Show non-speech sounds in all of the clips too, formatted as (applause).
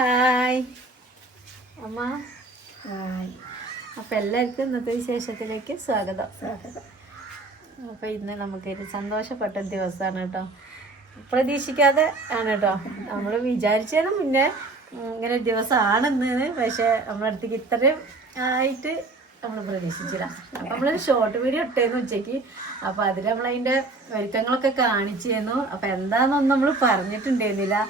Hi. അമ്മ. Hi. അപ്പം എല്ലാവർക്കും ഇന്നത്തെ വിശേഷത്തിലേക്ക് സ്വാഗതം. സ്വാഗതം. അപ്പം ഇന്ന് നമുക്കൊരു സന്തോഷപ്പെട്ട ദിവസമാണ് കേട്ടോ. പ്രതീക്ഷിക്കാതെ ആണ് കേട്ടോ. നമ്മൾ വിചാരിച്ചതിന് മുന്നേ ഇങ്ങനെ ഒരു ദിവസമാണെന്ന് പക്ഷേ നമ്മുടെ അടുത്തേക്ക് ഇത്രയും ആയിട്ട് നമ്മൾ പ്രതീക്ഷിച്ചില്ല. അപ്പം നമ്മളൊരു ഷോർട്ട് വീഡിയോ ഇട്ടേന്ന് ഉച്ചയ്ക്ക്. അപ്പോൾ അതിൽ നമ്മളതിന്റെ ഒരുക്കങ്ങളൊക്കെ കാണിച്ചു തന്നു അപ്പോൾ എന്താണെന്നൊന്നും നമ്മൾ പറഞ്ഞിട്ടുണ്ടായിരുന്നില്ല.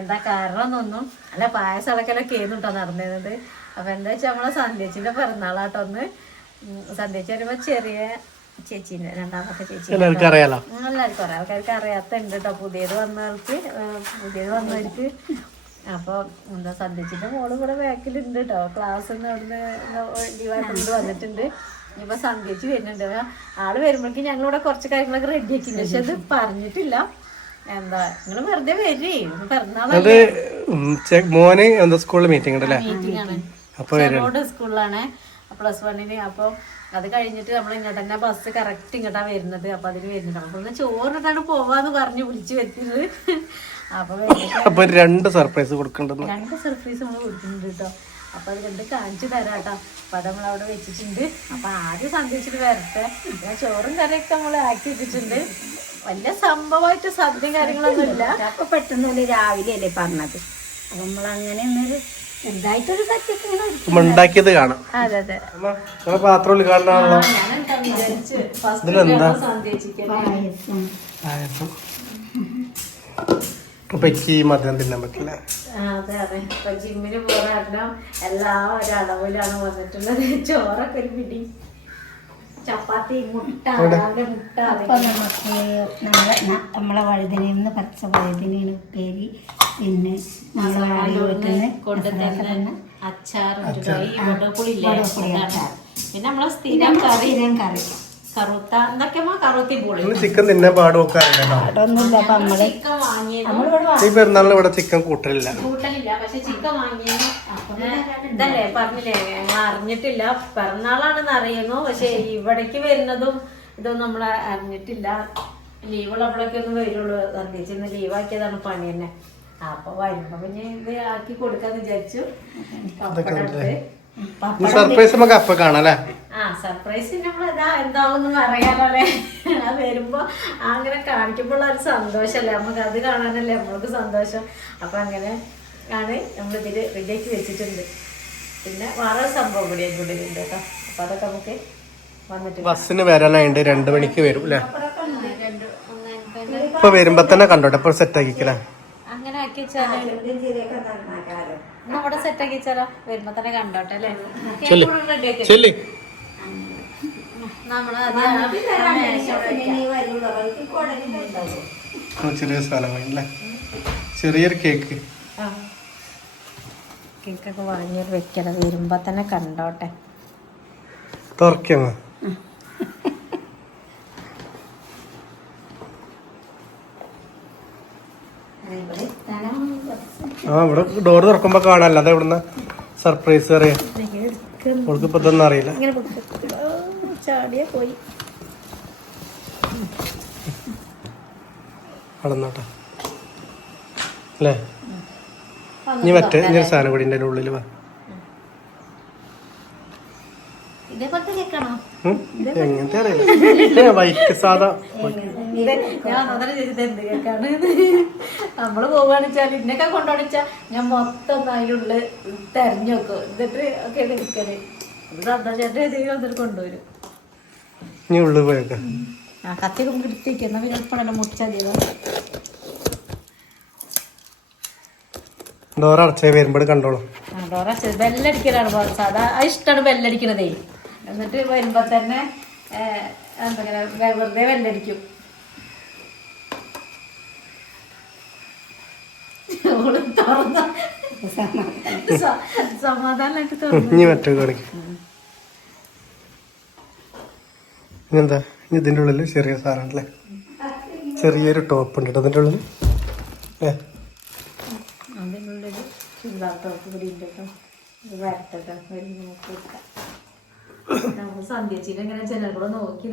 എന്താ കാരണം എന്നൊന്നും അല്ല പായസം അടക്കലൊക്കെ ആയിരുന്നു കേട്ടോ നടന്നിരുന്നത്. അപ്പം എന്താ വെച്ചാൽ നമ്മളെ സന്ധ്യച്ചിന്റെ പിറന്നാളാട്ടോ ഒന്ന് സന്ധ്യച്ച് വരുമ്പോൾ ചെറിയ ചേച്ചീന്റെ രണ്ടാമത്തെ ചേച്ചി എല്ലാവർക്കും അറിയാലോ? എല്ലാവർക്കും അറിയാം. ആൾക്കാർക്ക് അറിയാത്തുണ്ട് കേട്ടോ പുതിയത് വന്നവർക്ക് പുതിയത് വന്നവർക്ക്. അപ്പോൾ എന്താ സന്ധ്യച്ചിന്റെ മോൾ ഇവിടെ ബാക്കിലുണ്ട് കേട്ടോ ക്ലാസ് അവിടുന്ന് ലീവായിട്ടുണ്ട് വന്നിട്ടുണ്ട്. ഇനിയിപ്പോൾ സന്ധ്യച്ച് വരുന്നുണ്ട്. ആൾ വരുമ്പോഴേക്കും ഞങ്ങളിവിടെ കുറച്ച് കാര്യങ്ങളൊക്കെ റെഡിയാക്കി പക്ഷെ അത് പറഞ്ഞിട്ടില്ല. എന്താ നിങ്ങൾ വെറുതെ വരേ അത് മോന് എന്താ സ്കൂളിൽ മീറ്റിംഗ് ഉണ്ടല്ലേ? മീറ്റിംഗ് ആണ്. അപ്പൊ ചെറുകോട് സ്കൂളിലാണ് പ്ലസ് വണ്ണിന് അപ്പോൾ അത് കഴിഞ്ഞിട്ട് നമ്മൾ ഇങ്ങോട്ട് തന്നെ ബസ് കറക്റ്റ് ഇങ്ങോട്ടാ വരുന്നത്. അപ്പൊ അതിന് വരുന്നുണ്ട്. അപ്പൊ ഒന്ന് ചോറിട്ടാണ് പോവാന്ന് പറഞ്ഞ് വിളിച്ചു വരുന്നത്. അപ്പൊ രണ്ട് സർപ്രൈസ് കൊടുക്കണ്ടെന്ന്. രണ്ട് സർപ്രൈസ് നമ്മൾ കൊടുക്കുന്നുണ്ട് കേട്ടോ. അപ്പൊ അത് രണ്ട് കാണിച്ചു തരാം കേട്ടോ. അപ്പൊ അത് നമ്മൾ അവിടെ വെച്ചിട്ടുണ്ട്. അപ്പൊ ആദ്യം സന്ദേശിച്ചിട്ട് വരട്ടെ. ചോറും കറിയൊക്കെ നമ്മൾ ആക്കി വെച്ചിട്ടുണ്ട്. വലിയ സംഭവമായിട്ട് സദ്യയും കാര്യങ്ങളൊന്നുമില്ല. അപ്പൊ പെട്ടെന്ന് രാവിലെ അല്ലേ പറഞ്ഞത്? അപ്പൊ നമ്മൾ അങ്ങനെ ഒന്നൊരു എന്തായിട്ടൊരു. ഉമ്മ ഉണ്ടാക്കിയത് കാണാം. അതെ അതെ. പാത്രം ഉദ്ഘാടനമാണല്ലോ ഇതിലെന്താ? പായസം. പായസം. മധുരം തിന്നാൻ പറ്റില്ല. അതെ അതെ. ഇപ്പൊ ജിമ്മിന് പോകാൻ കാരണം എല്ലാം ഒരളവിലാണ് വന്നിട്ടുള്ളത്. ചോറൊക്കെ ഒരു പിടി. ചപ്പാത്തി മുട്ട രാവിലെ മുട്ട അപ്പൊ നമുക്ക് നമ്മളെ നമ്മളെ വഴുതനയിൽ നിന്ന് പച്ച വഴുതനയാണ് ഉപ്പേരി പിന്നെ നമ്മളെ കൊണ്ടുതന്നെ വടപ്പുളി അച്ചാർ. പിന്നെ നമ്മളെ സ്ഥിരം കറി. സ്ഥിരം കറി. ചിക്കൻ തിന്നാൻ പാട് ഈ പെരുന്നാളിന് ഇവിടെ ചിക്കൻ കൂട്ടലില്ല. കൂട്ടലില്ല പക്ഷെ ചിക്കൻ വാങ്ങിയത്. ഇതല്ലേ പറഞ്ഞില്ലേ ഞങ്ങൾ അറിഞ്ഞിട്ടില്ല. പിറന്നാളാണെന്ന് അറിയുന്നു പക്ഷെ ഇവിടേക്ക് വരുന്നതും ഇതൊന്നും നമ്മൾ അറിഞ്ഞിട്ടില്ല. ലീവുള്ളപ്പോഴൊക്കെ ഒന്നും വരുള്ളൂ. അന്തിച്ചിന്ന് ഇന്ന് ലീവാക്കിയതാണ് പണി തന്നെ. അപ്പൊ വരുമ്പോ പിന്നെ ഇത് ആക്കി കൊടുക്കാന്ന് വിചാരിച്ചു. പപ്പടം സർപ്രൈസ് നമുക്ക് അപ്പൊ കാണാം അല്ലേ? സർപ്രൈസ് നമ്മൾ ഇതാ എന്താവും അറിയാമല്ലേ ആ വരുമ്പോ അങ്ങനെ കാണിക്കുമ്പോൾ ഒരു സന്തോഷമല്ലേ നമുക്ക് അത് കാണാനല്ലേ നമ്മൾക്ക് സന്തോഷം. അപ്പൊ അങ്ങനെ ആണ് നമ്മൾ ഇതിൽ റെഡിയാക്കി വെച്ചിട്ടുണ്ട്. പിന്നെ വേറെ സംഭവം കൂടി ഉണ്ട് കേട്ടോ. അപ്പൊ അതൊക്കെ നമുക്ക് വന്നിട്ട് ബസ്സിന് വരാനായിട്ട് രണ്ടു മണിക്ക് വരും അല്ലേ? ഇപ്പൊ വരുമ്പോ തന്നെ കണ്ടോട്ടെ ഇപ്പൊ സെറ്റ് ആക്കിക്കല അങ്ങനെ ആക്കി വെച്ചാലും. നമ്മുടെ സെറ്റ് ആക്കി വെച്ചാലോ? വരുമ്പോ തന്നെ കണ്ടോട്ടെ അല്ലേ റെഡി ആക്കി ചെല്ലി നമ്മൾ ചെറിയ ചെറിയൊരു കേക്ക്. കേക്കൊക്കെ വാങ്ങി വെക്കണത് വരുമ്പോ തന്നെ കണ്ടോട്ടെ. തുറക്കങ്ങ ആ ഇവിടെ ഡോർ തുറക്കുമ്പോ കാണാം അല്ലാതെ ഇവിടുന്ന് സർപ്രൈസ് അറിയാം അവൾക്ക് ഇപ്പൊ ഇതൊന്നും അറിയില്ല. ചാടിയ പോയി. കടന്നോട്ടെ അല്ലേ? ഇനി മറ്റേ ഇനി ഒരു സാധനം കൂടി എന്റെ ഉള്ളിൽ വാ. ഇതേപോലത്തെ കേക്കാണോ? ഉം? എങ്ങനത്തെ അറിയില്ല. വൈറ്റ് സാധാ നമ്മൾ പോവാന്ന് വെച്ചാൽ ഇന്നൊക്കെ കൊണ്ടുപോണിച്ചാ ഞാൻ മൊത്തം അതിനുള്ളിൽ തെരഞ്ഞു വെക്കും. എന്നിട്ട് ഒക്കെ എടുക്കൽ. സന്തോഷേട്ടൻ കൊണ്ടുവരും. ഇനി ഉള്ളു പോയേക്കാം. ആ കത്തി നമുക്ക് എടുത്തേക്ക്. എന്നാ പിന്നെ എളുപ്പമല്ല മുറിച്ചാൽ ചെയ്തോ ഡോർ അടച്ചേ വരുമ്പോൾ കണ്ടോളൂ. ആ ഡോറ ബെല്ലടിക്കലാണ് സാധാ ഇഷ്ടമാണ് ബെല്ലടിക്കണതേ. എന്നിട്ട് വരുമ്പോ തന്നെ എന്താ വെറുതെ ബെല്ലടിക്കും. സമാധാനമായിട്ട് തുറന്നു. മറ്റേ ഇങ്ങനെന്താ? ഇതിന്റെ ഉള്ളിൽ ചെറിയ സാധനമല്ലേ ചെറിയൊരു ടോപ്പ് ഉണ്ട് കേട്ടോ അതിന്റെ ഉള്ളിൽ ഏ സന്ധ്യച്ചിട്ട് നോക്കി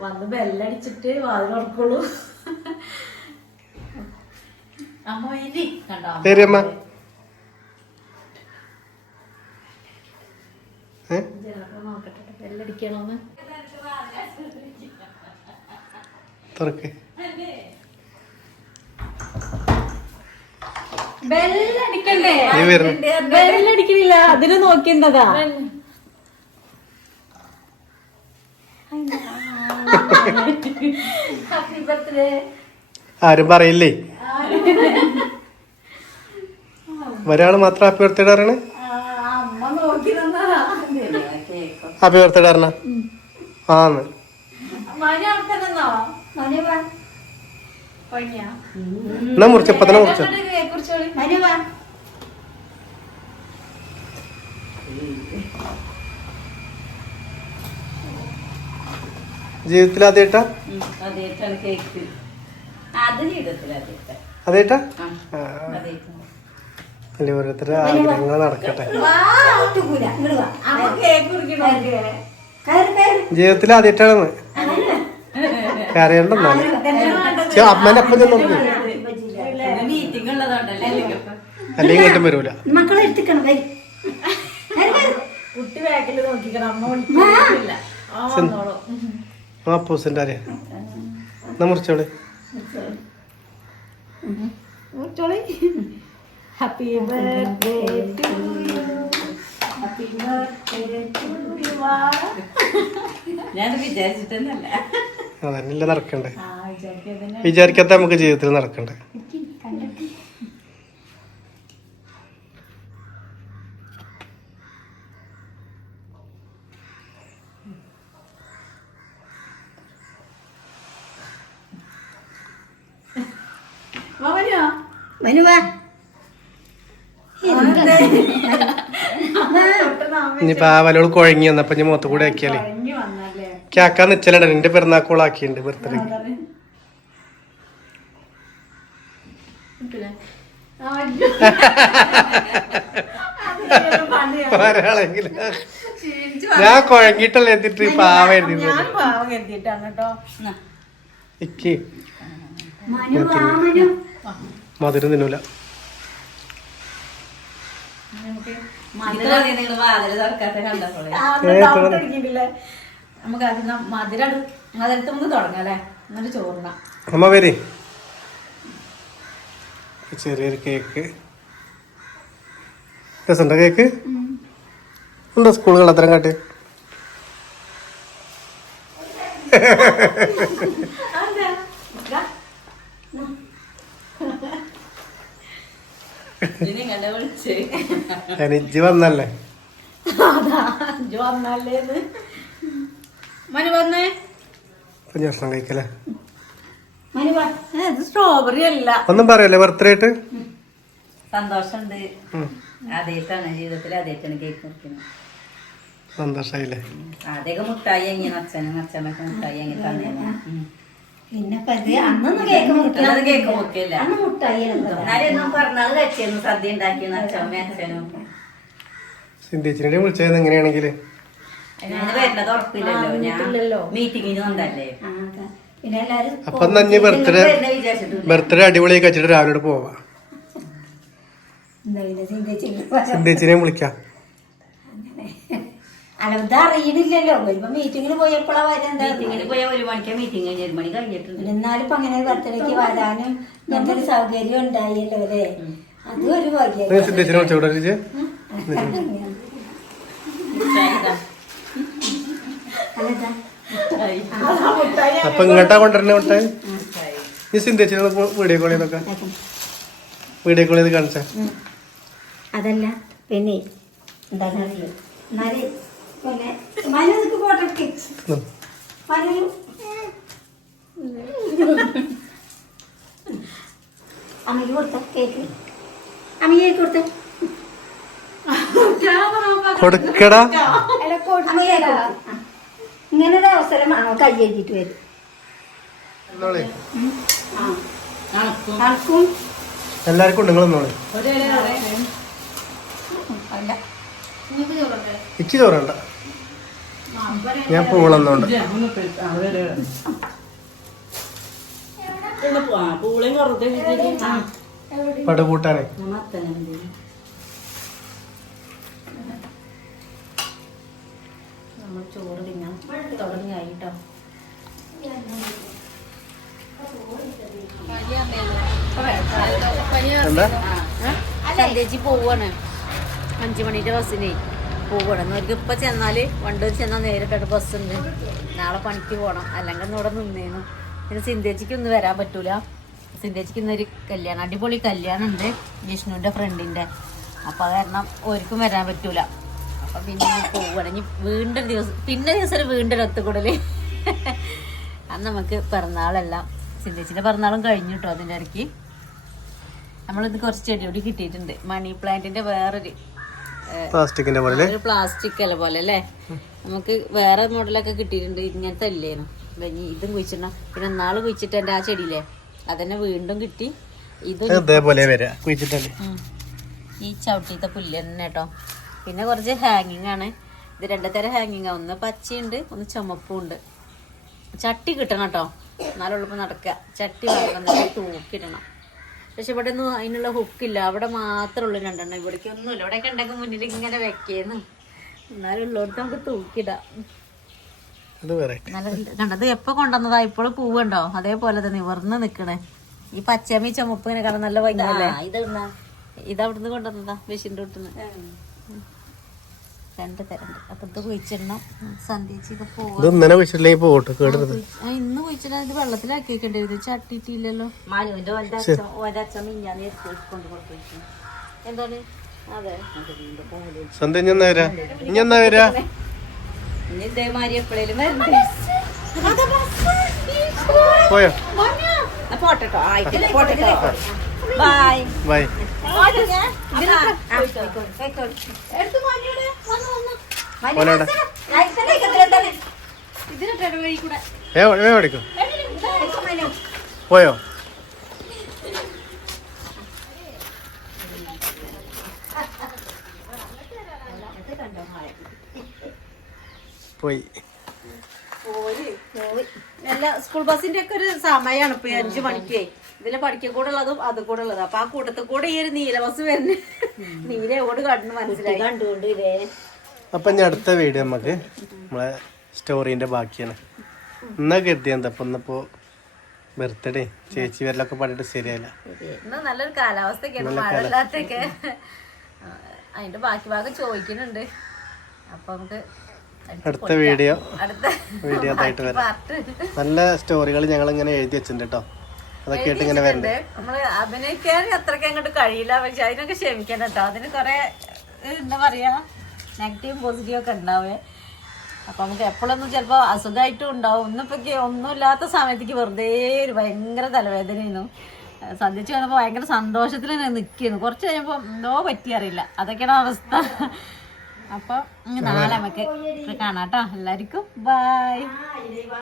വന്ന് ബെല്ലടിച്ചിട്ട് വാതിൽ കണ്ടോ? നോക്കട്ടെ തുറക്ക്. ബെല്ലടിക്കണില്ല. അതിന് നോക്കിണ്ടതാ ഹാപ്പി ബർത്ത്ഡേ ആരും പറയില്ലേ? ഒരാൾ മാത്രം ഹാപ്പി ബർത്ത്ഡേ പറയണേ? ഹാപ്പി ബർത്ത്ഡേ പറഞ്ഞ? ആന്ന്. എന്നാ മുറിച്ച. മനു വാ ജീവിതത്തിൽ അതേട്ടാ അതേറ്റാണ് അല്ലെ ഓരോരുത്തരുടെ ആഗ്രഹങ്ങൾ നടക്കട്ടെ. ജീവിതത്തിൽ ഒട്ടുകൂല ഇങ്ങോട്ട് വാ അമ്മ കേക്ക് കുറിക്കണോക്ക്. കയറി കയറി ജീവിതത്തിൽ ആദ്യമായിട്ടാണെന്ന് കരയണ്ടെന്നാണ്. അമ്മേന്റെ അപ്പം ഞാൻ നോക്കി. മീറ്റിംഗ് ഉള്ളതുകൊണ്ടല്ലേ അല്ലെങ്കിൽ ഇങ്ങോട്ടും വരൂല. മക്കളെ. കുട്ടി ബാക്കിൽ നോക്കിക്കണം അമ്മ എന്നാ മുറിച്ചോളെ. Happy birthday to you birthday to you. ഞാൻ വിചാരിച്ചിട്ടൊന്നല്ല. അതന്നെയല്ല നടക്കണ്ടേ. വിചാരിക്കാത്ത നമുക്ക് ജീവിതത്തിൽ നടക്കണ്ടേ. കണ്ടിട്ട് മാമനോ മനു വാ ഇനിയിപ്പോ ആ കുഴങ്ങി വന്നപ്പോ ഞാൻ മുഖത്ത് കൂടെ ആക്കിയാലേ. കേക്കാൻ നിച്ചലണ്ട എന്റെ പെരുന്നാക്കോളാക്കിണ്ട് ബർത്ത്ഡേ പിന്നെ? ആ, അയ്യോ. അത് കേറി പണിയാ. ഒരാളെങ്കിലും ഞാൻ കുഴങ്ങിട്ടല്ലേ എത്തിട്ട് പാവ ഇക്ക്. മനു. മധുരം തിന്നൂല നമുക്ക് മധുരം നിങ്ങൾ വാതിൽ തുറക്കാത്ത കണ്ടപ്പോളെ ആ, ഒന്ന് doubt നമുക്ക് ആദ്യം മധുരം മധുരത്തിൽ നിന്ന് തുടങ്ങാം അല്ലേ? എന്നിട്ട് ചോറിന. അമ്മ വരെ. ചെറിയൊരു കേക്ക്. രസമുണ്ടോ കേക്ക്? ഉണ്ടോ സ്കൂളുകൾ അത്തരം കാട്ട്? (laughs) വിളിച്ച്. വന്നല്ലേ? മനു വന്നേ? ഭക്ഷണം കഴിക്കലേ. സ്ട്രോബെറി അല്ല. ഒന്നും പറയല്ലേ ബർത്ത്ഡേ ആയിട്ട്? സന്തോഷമുണ്ട്. ആദ്യമായിട്ടാണ് ജീവിതത്തിൽ ആദ്യമായിട്ടാണ് കേക്ക് മുറിക്കുന്നത് സന്തോഷായില്ലേ? ആദ്യമൊക്കെ മുട്ടായി എങ്ങനെ അച്ഛനും അച്ഛനൊക്കെ മുട്ടായി എങ്ങനെ തന്നെ പിന്നെ അന്നൊന്നും കേക്ക് അന്നത് കേക്ക് മുറിക്കില്ല. അന്ന് മുട്ടായി എന്നാലും എന്നും പറഞ്ഞാൽ കഴിച്ചിരുന്നു സദ്യ ഉണ്ടാക്കിയെന്ന് അച്ഛനും അച്ഛനും. സിന്ധിച്ചിനെ വിളിച്ചത് എങ്ങനെയാണെങ്കിൽ അപ്പൊ ബർത്ത്ഡേ ബർത്ത്ഡേ അടിപൊളിയായി കച്ചിട്ട് രാവിലെ പോവാ. സിന്ധിച്ചിനെ വിളിക്കാം. അറിയണില്ലല്ലോ. വരുമ്പോ മീറ്റിങ്ങിന് പോയപ്പോഴാ വരെന്താ മീറ്റിങ്ങിന് പോയ ഒരു മണിക്കാ മീറ്റിംഗ് കഴിഞ്ഞ് ഒരു മണി കഴിഞ്ഞിട്ടുണ്ട്. എന്നാലും ഇപ്പൊ അങ്ങനെ ബർത്ത്ഡേക്ക് വരാനും ഇങ്ങനത്തെ ഒരു സൗകര്യം ഉണ്ടായല്ലോ അല്ലേ? അതും ഒരു ഭാഗ്യം അപ്പൊ ഇങ്ങോട്ടാ കൊണ്ടുവരണേ ഈ വീഡിയോ കോൾ ചെയ്തൊക്കെ വീഡിയോ കോൾ ചെയ്ത് കാണിച്ച. അതല്ല പിന്നെ എന്താണ് അറിയോ എന്നാൽ പിന്നെ മനസ്സിക്ക് പോട്ടെ മനു അമ്മയ്ക്ക് കൊടുത്ത കേക്ക്? അമ്മ കേക്ക് കൊടുത്ത. കൊടുക്കടാ. അമ്മ കേക്ക് കൊടുത്ത. ഇങ്ങനെ ഒരു അവസരം ആ കൈ എഴുതിട്ട് വരും. എല്ലാവർക്കും ഉണ്ട് നിങ്ങളൊന്നോളെ ഇക്ക് ചോറണ്ട ഞാൻ പൂളന്നോണ്ട് പടുകൂട്ടാനെ. ചോറ് തിന്നാൻ തുടങ്ങി ആയിട്ടോ. എന്താ? സന്ധ്യച്ചി പോവാണ്. അഞ്ചു മണിന്റെ ബസ്സിന്. പോവാണ്. അവർക്ക് ഇപ്പൊ ചെന്നാൽ വണ്ടൂർ ചെന്നാൽ നേരിട്ട് ബസ് ഉണ്ട്. നാളെ പണിക്ക് പോകണം അല്ലെങ്കിൽ ഇവിടെ നിന്നേന്നു പിന്നെ സിന്ധേച്ചിക്ക് ഒന്നും വരാൻ പറ്റൂല. സിന്ധേച്ചിക്ക് ഇന്നൊരു കല്യാണം അടിപൊളി കല്യാണം ഉണ്ട് വിഷ്ണുവിന്റെ ഫ്രണ്ടിന്റെ അപ്പൊ അത് കാരണം ഒരിക്കും വരാൻ പറ്റൂല. അപ്പൊ പിന്നെ പോവാണ്. ഇനി ദിവസം പിന്നെ ദിവസം ഒരു വീണ്ടും എത്തുകൂടൽ അന്ന് നമുക്ക് പിറന്നാളെല്ലാം. സിന്ധേച്ചിന്റെ പിറന്നാളും കഴിഞ്ഞു കേട്ടോ അതിന്റെ ഇടയ്ക്ക്. നമ്മളിത് കുറച്ച് ചെടി കൂടി കിട്ടിയിട്ടുണ്ട്. മണി പ്ലാന്റിന്റെ വേറൊരു പ്ലാസ്റ്റിക്കിന്റെ പോലെ ഒരു പ്ലാസ്റ്റിക് അല്ല പോലെ അല്ലേ? നമുക്ക് വേറെ മോഡലൊക്കെ കിട്ടിയിട്ടുണ്ട്. ഇങ്ങനത്തെ അല്ലേനു ഇനി ഇതും കുഴിച്ചിടണം. പിന്നെ നാൾ കുഴിച്ചിട്ട് എന്റെ ആ ചെടിയില്ലേ? അതന്നെ വീണ്ടും കിട്ടി. ഇതും ഇതേപോലെ വരാ. കുഴിച്ചിട്ടല്ലേ ഉം. ഈ ചവിട്ടിത്തെ പുല്ല് തന്നെ കേട്ടോ. പിന്നെ കുറച്ച് ഹാങ്ങിങ് ആണ്. ഇത് രണ്ട് തരം ഹാങ്ങിങ് ഒന്ന് പച്ചയുണ്ട് ഒന്ന് ചുമപ്പും ഉണ്ട്. ചട്ടി കിട്ടണം കേട്ടോ. എന്നാലുള്ളപ്പോൾ നടക്കുക ചട്ടി വന്നിട്ട് തൂക്കിടണം. പക്ഷെ ഇവിടെ ഒന്നും അതിനുള്ള ഹുക്കില്ല അവിടെ മാത്രമേ ഉള്ളൂ രണ്ടെണ്ണം. ഇവിടേക്ക് ഒന്നുമില്ല ഇവിടെയൊക്കെ ഉണ്ടെങ്കിൽ മുന്നിൽ ഇങ്ങനെ വെക്കേന്ന്. എന്നാലും ഉള്ളിടത്ത് നമുക്ക് തൂക്കിടാം. കണ്ടത് എപ്പോ കൊണ്ടുവന്നതാ? ഇപ്പോഴും പൂവുണ്ടോ അതേപോലെ തന്നെ ഇവർന്ന് നിക്കണേ. ഈ പച്ചമി ചുമപ്പ് ഇങ്ങനെ കാണാൻ നല്ല ഭംഗിയല്ലേ? ഇതെന്നാ ഇത് അവിടുന്ന് കൊണ്ടുവന്നതാ മെഷീന്റെ വീട്ടിന്ന് രണ്ട് തരണ്ട് അപ്പൊ ഇത് കുഴിച്ചിടണം. സന്ധ്യച്ചൊക്കെ പോവാ. ഇന്നലെ പോട്ട് കേടരുത് ഇന്ന് കുഴിച്ചിടാൻ ഇത് വെള്ളത്തിലാക്കി വെക്കേണ്ടി ഇത് ചട്ടിട്ടില്ലല്ലോ മാനുവിന്റെ ഓന്റെ അച്ഛൻ ഓന്റെ അച്ഛൻ മിഞ്ഞാന്ന് എടുത്ത് കൊണ്ട് കൊടുത്തു എന്താണ്? അതെ. സന്ധ്യ ഇനി എന്നാ വരാ? ഇനി എന്നാ വരാ? ഇനി ഇതേമാതിരി എപ്പോഴേലും വരണ്ടേ? പോയോ? എന്നാ പോട്ടെട്ടോ. ആയിട്ടില്ല പോട്ടെട്ടോ. ബൈ. ബൈ. പോലെടാ പഠിക്കും പോയോ? പോയി. എല്ലാ സ്കൂൾ ബസ്സിന്റെ ഒക്കെ ഒരു സമയമാണ് ഇപ്പൊ അഞ്ചു മണിക്ക്. ഇതിലെ പഠിക്കാൻ കൂടെ ഉള്ളതും അത് കൂടെ ഉള്ളത്. അപ്പൊ ആ കൂട്ടത്തിൽ കൂടെ ഈ ഒരു നീല ബസ് വരുന്ന നീല ഓട് കണ്ടു മനസ്സിലായി. കണ്ടുകൊണ്ട് ഇതേ അപ്പൊ ഇനി അടുത്ത വീഡിയോ നമുക്ക് നമ്മളെ സ്റ്റോറിന്റെ ബാക്കിയാണ്. എന്നാ കരുതി എന്താ ഇപ്പൊ ഇന്നിപ്പോ ബർത്ത്ഡേ ചേച്ചി വരലൊക്കെ പറഞ്ഞിട്ട് ശരിയല്ല നല്ലൊരു കാലാവസ്ഥയൊക്കെയാണ് മഴ ഇല്ലാത്തൊക്കെ അതിന്റെ ബാക്കി ഭാഗം ചോദിക്കുന്നുണ്ട്. അപ്പൊ നമുക്ക് അടുത്ത വീഡിയോ. (laughs) വീഡിയോ ആയിട്ട് വരാം. നല്ല സ്റ്റോറികൾ ഞങ്ങൾ ഇങ്ങനെ എഴുതി വെച്ചിട്ടുണ്ട് കേട്ടോ. അതൊക്കെ ആയിട്ട് ഇങ്ങനെ വരണ്ടേ. നമ്മൾ അഭിനയിക്കാൻ അത്രയ്ക്ക് അങ്ങോട്ട് കഴിയില്ല. പക്ഷെ അതിനൊക്കെ ക്ഷമിക്കണം കേട്ടോ. അതിന് കൊറേ എന്താ പറയാ? നെഗറ്റീവ് പോസിറ്റീവ് ഒക്കെ ഉണ്ടാവേ. അപ്പൊ നമുക്ക് എപ്പോഴൊന്നും ചിലപ്പോ അസുഖമായിട്ടും ഉണ്ടാവും. ഇന്നിപ്പോ ഒന്നുമില്ലാത്ത സമയത്തേക്ക് വെറുതെ ഒരു ഭയങ്കര തലവേദനയായിരുന്നു. സന്ധിച്ച് കഴിഞ്ഞപ്പോ ഭയങ്കര സന്തോഷത്തിൽ തന്നെ നിൽക്കുന്നു കുറച്ച് കഴിഞ്ഞപ്പോ എന്തോ പറ്റി അറിയില്ല. അതൊക്കെയാണ് അവസ്ഥ. അപ്പൊ ഇനി നാളെ നമുക്ക് കാണാം കേട്ടോ. എല്ലാവർക്കും ബൈ